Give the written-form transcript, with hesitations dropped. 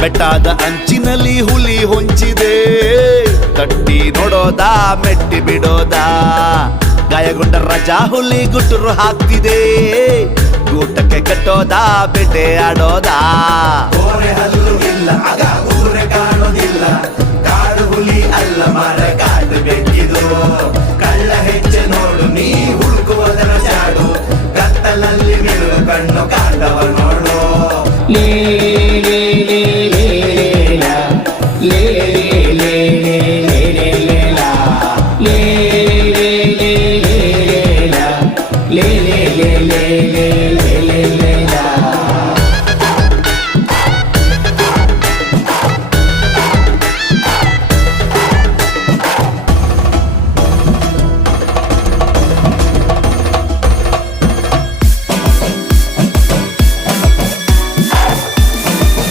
ಬೆಟ್ಟದ ಅಂಚಿನಲ್ಲಿ ಹುಲಿ ಹೊಂಚಿದೆ, ತಟ್ಟಿ ನೋಡೋದಾ ಮೆಟ್ಟಿ ಬಿಡೋದಾ. ಗಾಯಗೊಂಡ ರಜಾ ಹುಲಿ ಗುಟುರು ಹಾಕ್ತಿದೆ, ಗೂಟಕ್ಕೆ ಕಟ್ಟೋದಾ ಬೇಟೆ ಆಡೋದಾ.